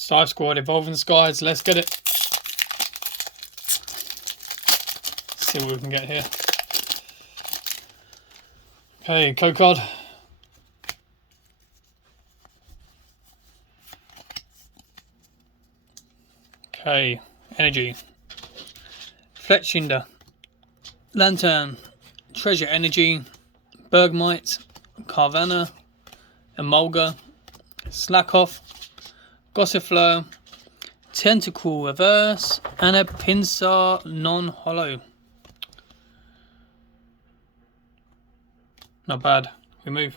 Scythe Squad, Evolving Skies, let's get it. See what we can get here. Okay, code card. Okay, energy. Fletchinder, Lantern, Treasure Energy, Bergmite, Carvanha, Emolga, Slackoff, Gossifleur, Tentacle Reverse, and a Pinsir non-hollow. Not bad. We move.